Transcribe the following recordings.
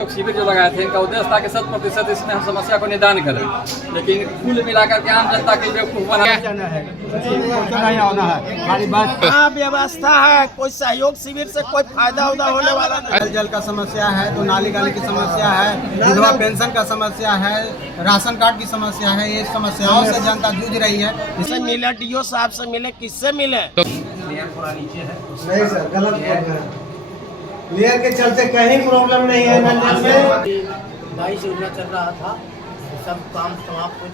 शिविर जो लगाए थे इनका उद्देश्य था कि 100% इसमें हम समस्या को निदान करें, लेकिन कुल मिलाकर के आम जनता के बेवकूफ बनाया हाँ व्यवस्था है, कोई सहयोग शिविर से कोई फायदा होने वाला नहीं। जल का समस्या है तो नाली गाली की समस्या है, विधवा पेंशन का समस्या है, राशन कार्ड की समस्या है। ये समस्याओं से जनता जूझ रही है। किससे मिले? डीओ साहब से मिले, किससे मिले? नहीं सर, गलत लेयर के चलते कहीं प्रॉब्लम नहीं है। नल में 22 योजना चल रहा था, सब काम समाप्त हो।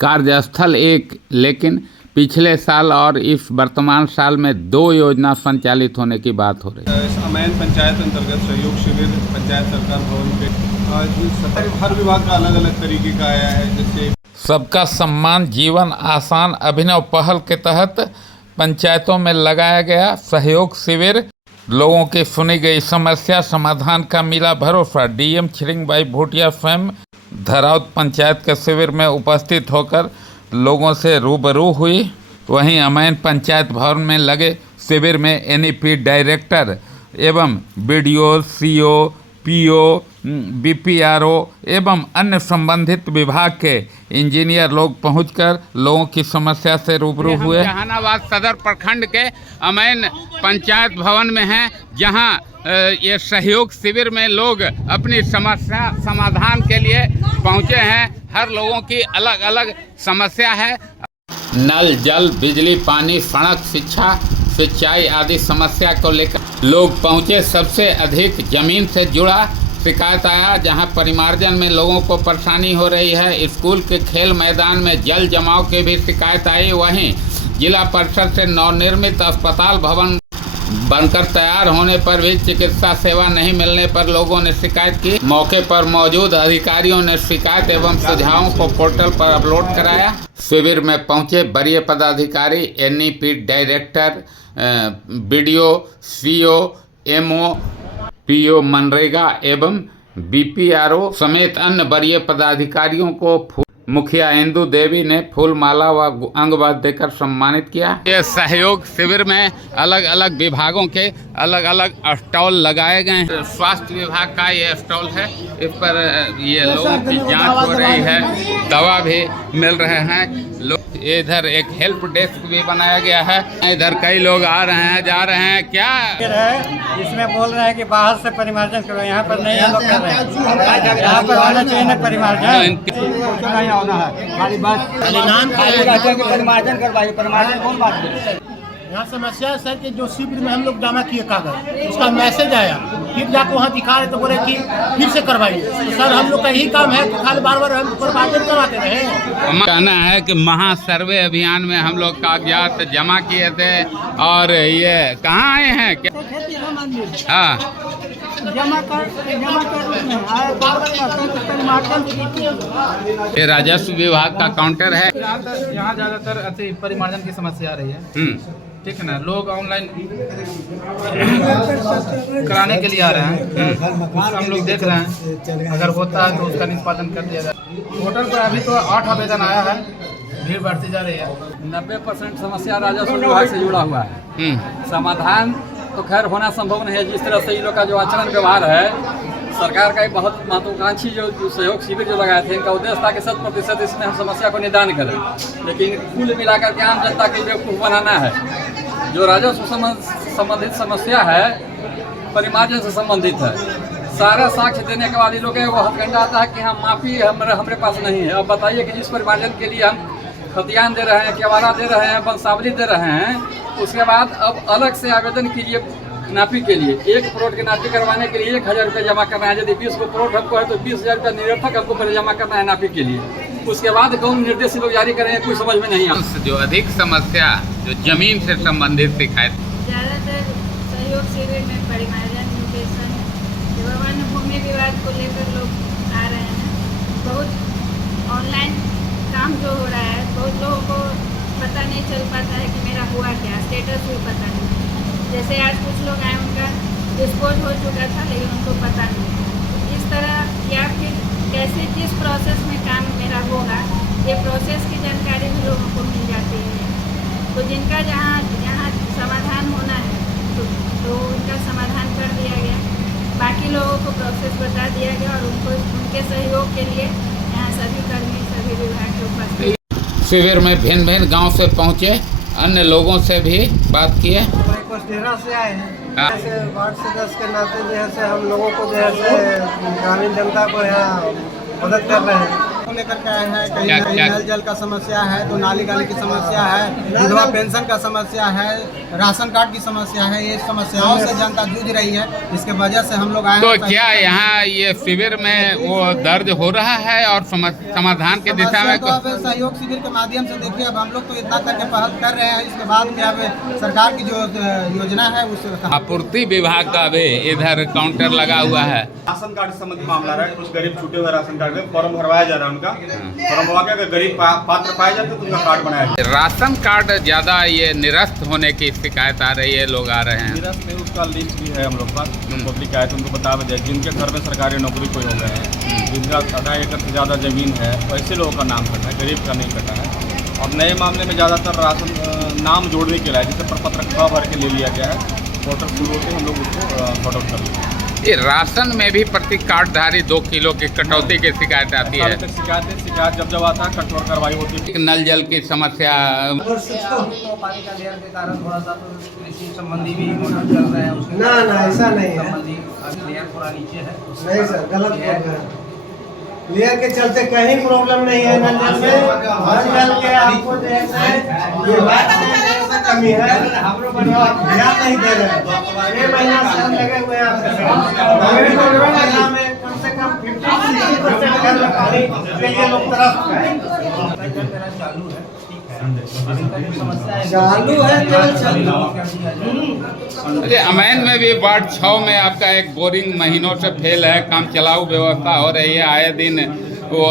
कार्यस्थल एक, लेकिन पिछले साल और इस वर्तमान साल में 2 योजना संचालित होने की बात हो रही है। अमैन पंचायत अंतर्गत सहयोग शिविर पंचायत सरकार भवन पे आज हर विभाग का अलग अलग तरीके का आया है। जैसे सबका सम्मान जीवन आसान अभिनव पहल के तहत पंचायतों में लगाया गया सहयोग शिविर। लोगों की सुनी गई समस्या समाधान का मिला भरोसा। डीएम छिरिंगबाई भूटिया स्वयं धरावत पंचायत के शिविर में उपस्थित होकर लोगों से रूबरू हुई। वहीं अमैन पंचायत भवन में लगे शिविर में एनईपी डायरेक्टर एवं बीडीओ, सीओ, पीओ, बीपीआरओ एवं अन्य संबंधित विभाग के इंजीनियर लोग पहुंचकर लोगों की समस्या से रूबरू हुए। जहानाबाद सदर प्रखंड के अमैन पंचायत भवन में हैं, जहां ये सहयोग शिविर में लोग अपनी समस्या समाधान के लिए पहुंचे हैं। हर लोगों की अलग अलग समस्या है। नल, जल, बिजली, पानी, सड़क, शिक्षा, सिंचाई आदि समस्या को लेकर लोग पहुंचे। सबसे अधिक जमीन से जुड़ा शिकायत आया, जहां परिमार्जन में लोगों को परेशानी हो रही है। स्कूल के खेल मैदान में जल जमाव की भी शिकायत आई। वहीं जिला परिषद से नवनिर्मित अस्पताल भवन बनकर तैयार होने पर भी चिकित्सा सेवा नहीं मिलने पर लोगों ने शिकायत की। मौके पर मौजूद अधिकारियों ने शिकायत एवं सुझावों को पोर्टल पर अपलोड कराया। शिविर में पहुंचे वरीय पदाधिकारी, NEP director, BDO, CO, MO, PO MNREGA एवं बीपीआरओ समेत अन्य वरीय पदाधिकारियों को मुखिया इंदु देवी ने फूल माला व अंगवस्त्र देकर सम्मानित किया। ये सहयोग शिविर में अलग अलग विभागों के अलग अलग स्टॉल लगाए गए हैं। स्वास्थ्य विभाग का ये स्टॉल है, इस पर ये लोगों की जांच हो रही है, दवा भी मिल रहे हैं। इधर एक हेल्प डेस्क भी बनाया गया है। इधर कई लोग आ रहे हैं, जा रहे हैं। क्या है इसमें बोल रहे हैं कि बाहर से परिमार्जन करो, यहाँ पर नहीं हम लोग कर रहे हैं। यहाँ पर होना चाहिए ना परिमार्जन, नहीं होना है। खाली बस परिमार्जन करवाइए। परिमार्जन कौन बात करे? यहाँ समस्या है सर कि जो शिविर में हम लोग जमा किए कागज, उसका मैसेज आया, फिर जाकर वहाँ दिखा रहे तो बोले कि फिर से करवाइए। तो सर हम लोग का यही काम है कि खाली बार बार हम परिमार्जन करवाते रहे। कहना है कि महा सर्वे अभियान में हम लोग कागजात जमा किए थे और ये कहाँ आए हैं क्या? हाँ, ये राजस्व विभाग का काउंटर है। यहाँ ज्यादातर परिमार्जन की समस्या आ रही है। ठीक है ना, लोग ऑनलाइन कराने के लिए आ रहे हैं। हम लोग देख रहे हैं, अगर होता है तो उसका निष्पादन कर दिया जाए। पोर्टल पर अभी तो 8 आवेदन आया है, भीड़ बढ़ती जा रही है। 90% समस्या राजस्व विभाग से जुड़ा हुआ है। समाधान तो खैर होना संभव नहीं है। जिस तरह से इन लोग का जो आचरण व्यवहार है, सरकार का एक बहुत महत्वाकांक्षी जो सहयोग शिविर जो लगाए थे इनका उद्देश्य था कि 100% इसमें हम समस्या को निदान करें, लेकिन कुल मिलाकर के आम जनता के बेवकूफ बनाना है। जो राजस्व संबंधित समस्या है, परिमार्जन से संबंधित है। सारा साक्ष्य देने के बाद इन लोग वो हथकंडा आता है कि हम माफी हमारे पास नहीं है। अब बताइए कि जिस परिमार्जन के लिए हम खतियान दे रहे हैं, केवाड़ा दे रहे हैं, बंसावली दे रहे हैं, उसके बाद अब अलग से आवेदन कीजिए नापी के लिए। 1 करोड़ की नापी करवाने के लिए 1000 रुपये जमा करना है। यदि 20 करोड़ हमको है तो 20,000 रुपये निरर्थक हमको पहले जमा करना है नापी के लिए। उसके बाद कौन निर्देश लोग जारी करेंगे, कोई समझ में नहीं आता। जो अधिक समस्या जो जमीन से संबंधित शिकायत, ज़्यादातर सहयोग शिविर में परिमार्जन, म्यूटेशन एवं भूमि विवाद को लेकर लोग आ रहे हैं। बहुत ऑनलाइन काम जो हो रहा है, बहुत लोगों को पता नहीं चल पाता है कि मेरा हुआ क्या, स्टेटस भी पता नहीं। जैसे आज कुछ लोग आए, उनका डिस्पोज हो चुका था लेकिन उनको पता नहीं। इस तरह या फिर कैसे किस प्रोसेस में काम मेरा होगा, ये प्रोसेस की जानकारी भी लोगों को मिल जाती है। तो जिनका जहाँ समाधान होना है तो उनका समाधान कर दिया गया। बाकी लोगों को प्रोसेस बता दिया गया और उनको उनके सहयोग के लिए यहाँ सभी कर्मी सभी विभाग के उपस्थित। शिविर में भिन्न भिन्न गांव से पहुंचे अन्य लोगों से भी बात किए। डेरा से आए हैं। हाँ। जैसे वार्ड सदस्य के नाते जो है से हम लोगों को जो है से ग्रामीण जनता को यहाँ मदद कर रहे हैं। लेकर के आए हैं, कहीं क्या- क्या- नल जल का समस्या है, तो नाली गाली की समस्या है, विधवा पेंशन का समस्या है, राशन कार्ड की समस्या है। ये समस्याओं से जनता जूझ रही है, इसके वजह से हम लोग आए तो हैं। क्या यहाँ ये शिविर में वो दर्ज हो रहा है और समाधान की दिशा में तो अब सहयोग शिविर के माध्यम से देखिए, अब हम लोग तो इतना करके पहल कर रहे हैं, इसके बाद में अब सरकार की जो योजना है उस आपूर्ति विभाग का भी इधर काउंटर लगा हुआ है। राशन कार्ड से संबंधित मामला है। कुछ गरीब छूटे हुए राशन कार्ड में फॉर्म भरवाया जा रहा है, उनका फॉर्म भरवा के अगर गरीब पात्र पाए जाते तो उनका कार्ड बनाया जाए। राशन कार्ड ज्यादा ये निरस्त होने की शिकायत आ रही है, लोग आ रहे हैं। निरस्त में उसका लिंक भी है हम लोग पास, पब्लिक आए तो उनको बता दें जिनके घर में सरकारी नौकरी कोई हो गए हैं, जिनका 18 एकड़ से ज़्यादा ज़मीन है, वैसे लोगों का नाम कटा है, गरीब का नहीं कटा है। और नए मामले में ज़्यादातर राशन नाम जोड़ने के लिए जिसे प्रपत्र 6 भर के ले लिया गया है, पोर्टल शुरू होते हम लोग उसको सॉर्ट आउट कर लेते हैं। ये राशन में भी प्रति कार्डधारी 2 किलो की कटौती की शिकायत आती है। शिकायत जब आता है कठोर कार्रवाई होती है। नल जल की समस्या पानी का लेयर के कारण थोड़ा सा कृषि संबंधी भी मोटर चल रहे हैं। ना ऐसा नहीं है, लेयर थोड़ा नीचे है। नहीं सर, गलत बोल रहे हैं। लेयर के चलते कहीं प्रॉब्लम नहीं है। नल जल में हर जल के आपको जैसे कमी है, हम लोग ध्यान नहीं दे रहे हैं। 6 महीना से हम लगे हुए हैं, में कम से कम 50-60% घर में पानी के लिए लोग तरफ चालू है, केवल चालू। ये अमैन में भी वार्ड 6 में आपका एक बोरिंग महीनों से फेल है, काम चलाऊ व्यवस्था हो रही है, आए दिन वो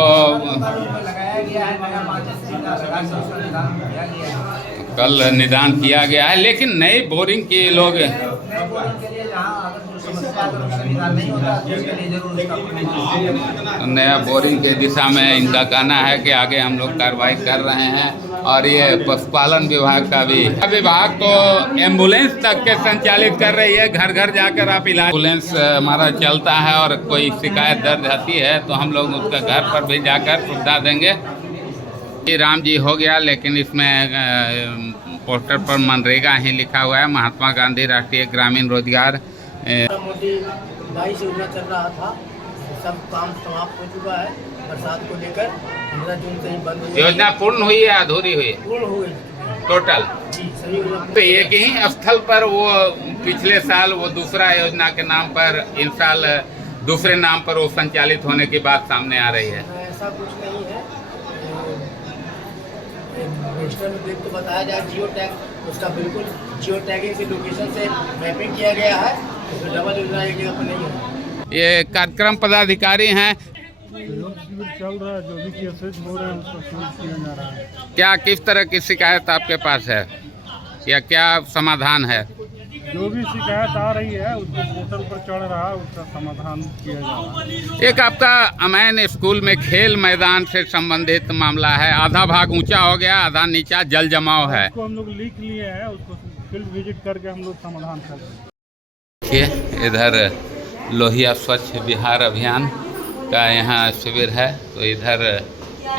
कल निदान किया गया है, लेकिन नई बोरिंग की लोग नया बोरिंग के दिशा में इनका कहना है कि आगे हम लोग कार्रवाई कर रहे हैं। और ये पशुपालन विभाग का भी विभाग तो एम्बुलेंस तक के संचालित कर रही है, घर घर जाकर आप इलाज एम्बुलेंस हमारा चलता है और कोई शिकायत दर्ज आती है तो हम लोग उसका घर पर भी जाकर सुविधा देंगे। ये राम जी हो गया, लेकिन इसमें पोस्टर पर मनरेगा ही लिखा हुआ है, महात्मा गांधी राष्ट्रीय ग्रामीण रोजगार। मोदी 22 योजना चल रहा था, सब काम समाप्त हो चुका है। बरसात को लेकर 15 जून से ही बंद हुई। योजना पूर्ण हुई है अधूरी हुई? पूर्ण हुई टोटल जी, सही योजना। तो एक ही स्थल पर वो पिछले साल वो दूसरा योजना के नाम पर, इन साल दूसरे नाम पर वो संचालित होने की बात सामने आ रही है। ऐसा कुछ नहीं है, रजिस्टर में देख तो बताया जाए जियो टैग, उसका बिल्कुल जियो टैगिंग से लोकेशन से मैपिंग किया गया है, उसमें डबल योजना एक जगह पर नहीं है। ये कार्यक्रम पदाधिकारी हैं, चल रहा है, जो भी केसेज हो रहे हैं उसको सॉल्व किया जा रहा है। क्या किस तरह की शिकायत आपके पास है या क्या समाधान है? जो भी शिकायत आ रही है उसको पोर्टल पर चढ़ रहा है, उसका समाधान किया जा रहा है। एक आपका अमैन स्कूल में खेल मैदान से संबंधित मामला है, आधा भाग ऊंचा हो गया, आधा नीचा जल जमाव है। उसको हम लोग लिख लिए हैं, उसको फील्ड विजिट करके हम लोग समाधान कर रहे हैं। देखिए इधर लोहिया स्वच्छ बिहार अभियान का यहाँ शिविर है, तो इधर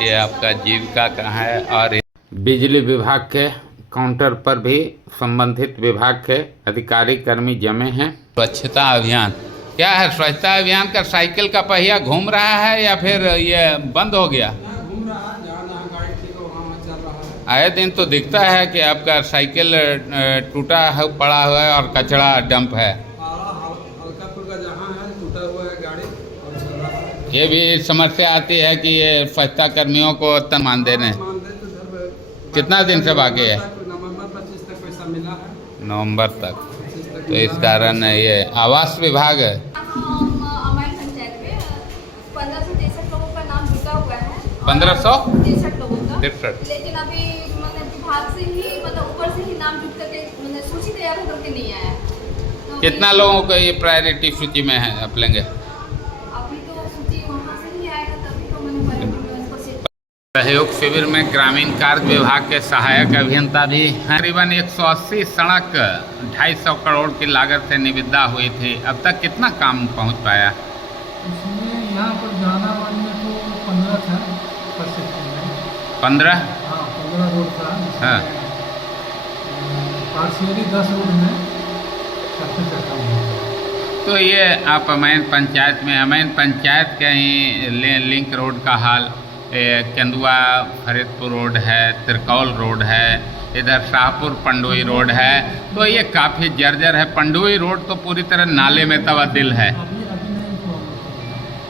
ये आपका जीविका का है। और बिजली विभाग के काउंटर पर भी संबंधित विभाग के अधिकारी कर्मी जमे हैं। स्वच्छता अभियान क्या है? स्वच्छता अभियान का साइकिल का पहिया घूम रहा है या फिर ये बंद हो गया? आए दिन तो दिखता है कि आपका साइकिल टूटा है, पड़ा हुआ है और कचरा डंप है। ये भी समस्या आती है कि ये स्वच्छता कर्मियों को मान देने। कितना दिन से बाकी है? नवंबर तक। तो इस कारण ये आवास विभाग है। हमारे पंचायत में 1563 लोगों का नाम जुटा हुआ है। 1563 लोगों का, 63। लेकिन अभी मतलब विभाग से ही मतलब ऊपर से ही नाम जुट करके मतलब सूची तैयार होकर के नहीं आया। तो कितना लोगों को ये प्रायोरिटी सूची में है आप लेंगे? सहयोग शिविर में ग्रामीण कार्य विभाग के सहायक अभियंता भी हैं। तकरीबन 180 सड़क 250 करोड़ की लागत से निविदा हुई थी। अब तक कितना काम पहुंच पाया? इसमें यहाँ पर जहानाबाद में तो 15 था पर सेक्टर में। 15? हाँ, 15 रोड था। हाँ। पार्शियली 10 रोड में सर्फेस काम हुआ। तो ये आप अमैन पंचायत में, अमैन पंचायत के ही लिंक रोड का हाल, केंदुआ फरीदपुर रोड है, त्रिकौल रोड है, इधर शाहपुर पंडोई रोड है, तो ये काफ़ी जर्जर है। पंडोई रोड तो पूरी तरह नाले में तब्दील है।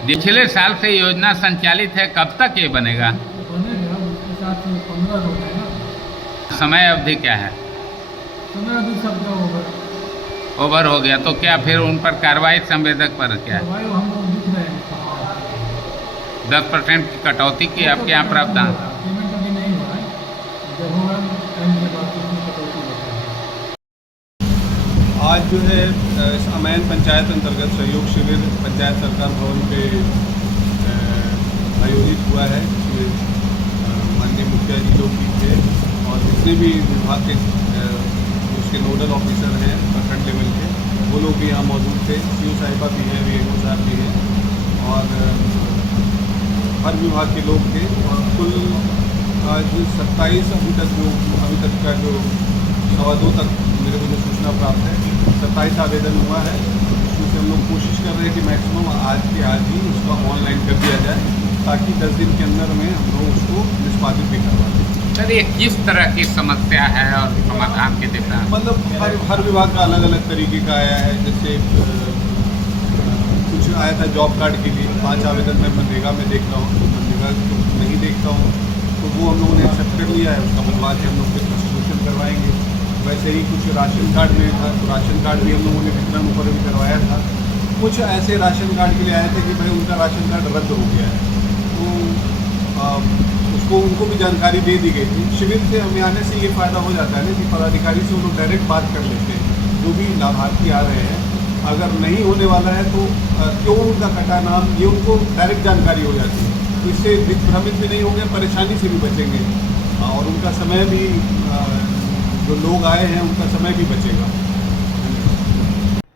पिछले साल से योजना संचालित है, कब तक ये बनेगा? बनेगा, उसके साथ 15 रोड है ना। समय अवधि क्या है? समय अभी सब ओवर हो गया तो क्या फिर उन पर कार्रवाई संवेदक पर क्या है? हम लोग दिख रहे हैं 10% की कटौती की आपके यहाँ प्रावधान? पेमेंट अभी नहीं हुआ है, जब होगा टाइम के बाद उसमें कटौती होगी। आज जो है इस अमैन पंचायत अंतर्गत सहयोग शिविर पंचायत सरकार भवन पे आयोजित हुआ है। इसमें माननीय मुखिया जी लोग भी थे और जितने भी विभाग के उसके नोडल ऑफिसर हैं प्रखंड लेवल के, वो लोग भी यहाँ मौजूद थे। सीओ साहिबा भी हैं, वीएमओ साहब भी हैं और हर विभाग के लोग थे। और कुल आज 27 अभी तक का जो 2:15 तक मेरे को जो सूचना प्राप्त है, 27 आवेदन हुआ है। उसमें हम लोग कोशिश कर रहे हैं कि मैक्सिमम आज के आज ही उसका ऑनलाइन कर दिया जाए, ताकि 10 दिन के अंदर में हम लोग उसको निष्पादित भी करवा दें। सर, ये किस तरह की समस्या है और समाधान की दिशा? मतलब हर विभाग का अलग अलग तरीके का आया है। जैसे कुछ आया था जॉब कार्ड के लिए, 5 आवेदन मैं मनरेगा में देखता हूँ, तो मनरेगा तो नहीं देखता हूँ, तो वो हम लोगों ने एक्सेप्ट कर लिया है। उसका बनवा के हम लोग फिर डिस्ट्रीब्यूशन करवाएंगे। वैसे ही कुछ राशन कार्ड में था, तो राशन कार्ड भी हम लोगों ने वितरण ऊपर भी करवाया था। कुछ ऐसे राशन कार्ड के लिए आए थे कि भाई उनका राशन कार्ड रद्द हो गया है, तो उसको उनको भी जानकारी दे दी गई थी। शिविर से हमें आने से ये फ़ायदा हो जाता है ना कि पदाधिकारी से वो लोग डायरेक्ट बात कर लेते हैं। जो भी लाभार्थी आ रहे हैं, अगर नहीं होने वाला है तो क्यों उनका कटा नाम, ये उनको डायरेक्ट जानकारी हो जाती है। तो इससे भ्रमित भी नहीं होंगे, परेशानी से भी बचेंगे और उनका समय भी, जो लोग आए हैं उनका समय भी बचेगा।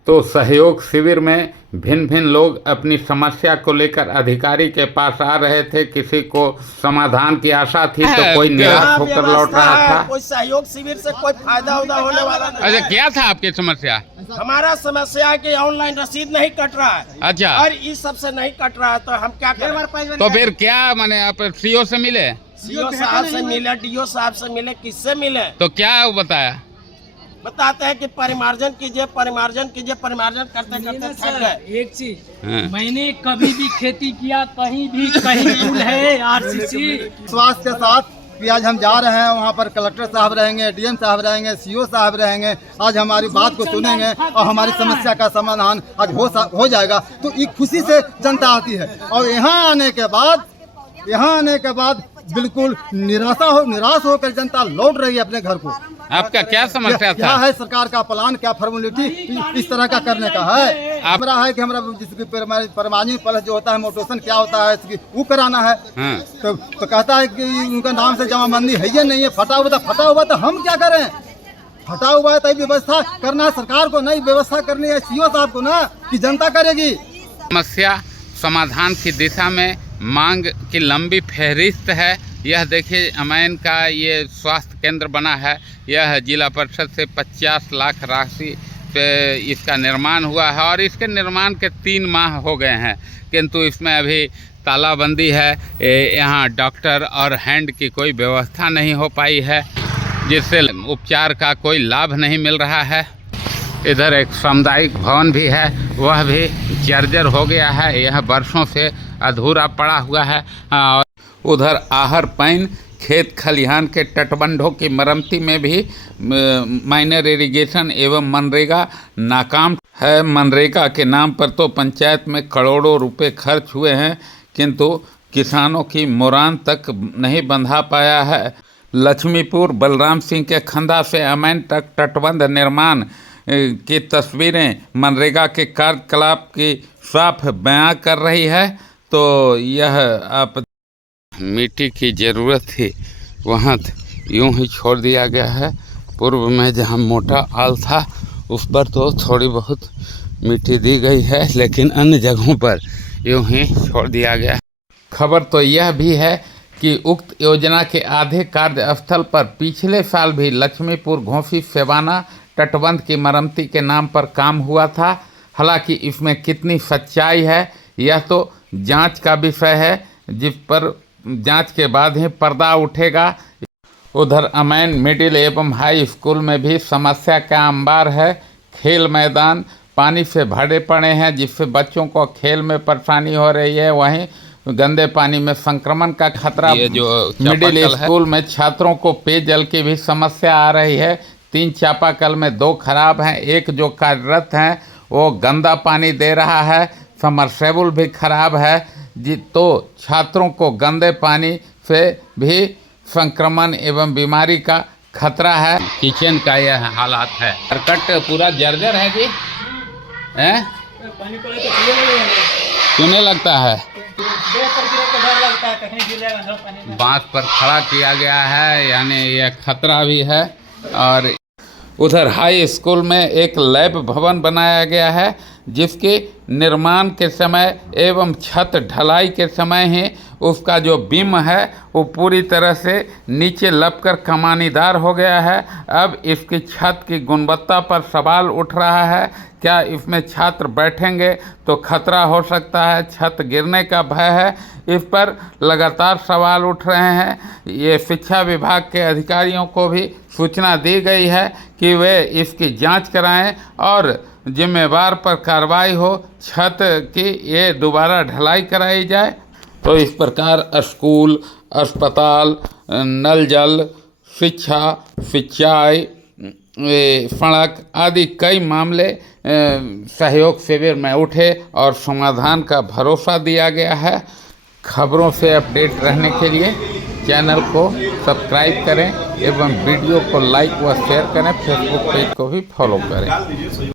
तो सहयोग शिविर में भिन्न भिन्न लोग अपनी समस्या को लेकर अधिकारी के पास आ रहे थे। किसी को समाधान की आशा थी तो कोई निराश होकर लौट रहा था। कोई सहयोग शिविर से कोई फायदा होने वाला नहीं। अच्छा, क्या था आपकी समस्या? हमारा समस्या है कि ऑनलाइन रसीद नहीं कट रहा है। अच्छा, और इस सब से नहीं कट रहा है तो हम क्या करें? तो फिर क्या माने, आप सीओ से मिले? सीओ साहब से मिले, डीओ साहब से मिले, किससे मिले? तो क्या वो बताया? बताते हैं कि परिमार्जन कीजिए, परिमार्जन कीजिए, परिमार्जन करते करते थक गए। एक चीज, मैंने कभी भी खेती किया, कहीं भी कहीं भूल है आरसीसी। स्वास्थ्य के साथ कि आज हम जा रहे हैं, वहाँ पर कलेक्टर साहब रहेंगे, डीएम साहब रहेंगे, सीओ साहब रहेंगे। आज हमारी बात को सुनेंगे और हमारी समस्या का समाधान आज हो जाएगा। तो एक खुशी से जनता आती है और यहाँ आने के बाद बिल्कुल निराश होकर जनता लौट रही है अपने घर को। आपका क्या समस्या था? क्या है सरकार का प्लान, क्या फॉर्मेलिटी इस तरह का करने का है? हमारा है कि हमारा जिसकी परमानेंट प्लस जो होता है मोटेशन क्या होता है इसकी वो कराना है। तो कहता है कि उनका नाम से जमाबंदी है, ये नहीं है, फटा हुआ तो हम क्या करें? फटा हुआ है तो व्यवस्था करना है सरकार को, नहीं व्यवस्था करनी है सीओ साहब को ना, कि जनता करेगी। समस्या समाधान की दिशा में मांग की लंबी फहरिस्त है। यह देखिए, अमैन का ये स्वास्थ्य केंद्र बना है। यह जिला परिषद से 50 लाख राशि से इसका निर्माण हुआ है और इसके निर्माण के 3 माह हो गए हैं, किंतु इसमें अभी तालाबंदी है। यहाँ डॉक्टर और हैंड की कोई व्यवस्था नहीं हो पाई है, जिससे उपचार का कोई लाभ नहीं मिल रहा है। इधर एक सामुदायिक भवन भी है, वह भी जर्जर हो गया है, यह वर्षों से अधूरा पड़ा हुआ है। और उधर आहर पैन खेत खलिहान के तटबंधों की मरम्मती में भी माइनर इरिगेशन एवं मनरेगा नाकाम है। मनरेगा के नाम पर तो पंचायत में करोड़ों रुपए खर्च हुए हैं, किंतु किसानों की मुरान तक नहीं बंधा पाया है। लक्ष्मीपुर बलराम सिंह के खंदा से अमैन तक तटबंध निर्माण की तस्वीरें मनरेगा के कार्यकलाप की साफ बयां कर रही है। तो यह आप मिट्टी की ज़रूरत थी वहाँ यूं ही छोड़ दिया गया है। पूर्व में जहाँ मोटा आल था उस पर तो थोड़ी बहुत मिट्टी दी गई है, लेकिन अन्य जगहों पर यूं ही छोड़ दिया गया है। खबर तो यह भी है कि उक्त योजना के आधे कार्यस्थल पर पिछले साल भी लक्ष्मीपुर घोसी सेवाना तटबंध की मरम्मती के नाम पर काम हुआ था। हालांकि इसमें कितनी सच्चाई है यह तो जांच का विषय है, जिस पर जांच के बाद ही पर्दा उठेगा। उधर अमैन मिडिल एवं हाई स्कूल में भी समस्या का अंबार है। खेल मैदान पानी से भरे पड़े हैं, जिससे बच्चों को खेल में परेशानी हो रही है। वहीं गंदे पानी में संक्रमण का खतरा। ये जो मिडिल स्कूल में छात्रों को पेयजल की भी समस्या आ रही है। 3 चापाकल में 2 खराब हैं, एक जो कार्यरत हैं वो गंदा पानी दे रहा है। समरसेबुल भी खराब है, तो छात्रों को गंदे पानी से भी संक्रमण एवं बीमारी का खतरा है। किचन का यह हालात है। करकट पूरा जर्जर है जी, हैं? क्यों लगता है? बांस पर खड़ा किया गया है, यानी यह खतरा भी है। और उधर हाई स्कूल में एक लैब भवन बनाया गया है, जिसके निर्माण के समय एवं छत ढलाई के समय ही उसका जो बीम है वो पूरी तरह से नीचे लपकर कमानीदार हो गया है। अब इसकी छत की गुणवत्ता पर सवाल उठ रहा है। क्या इसमें छात्र बैठेंगे तो खतरा हो सकता है, छत गिरने का भय है। इस पर लगातार सवाल उठ रहे हैं। ये शिक्षा विभाग के अधिकारियों को भी सूचना दी गई है कि वे इसकी जांच कराएं और जिम्मेवार पर कार्रवाई हो, छत की ये दोबारा ढलाई कराई जाए। तो इस प्रकार स्कूल, अस्पताल, नल जल, शिक्षा, सिंचाई, सड़क आदि कई मामले सहयोग शिविर में उठे और समाधान का भरोसा दिया गया है। खबरों से अपडेट रहने के लिए चैनल को सब्सक्राइब करें एवं वीडियो को लाइक व शेयर करें। फेसबुक पेज को भी फॉलो करें।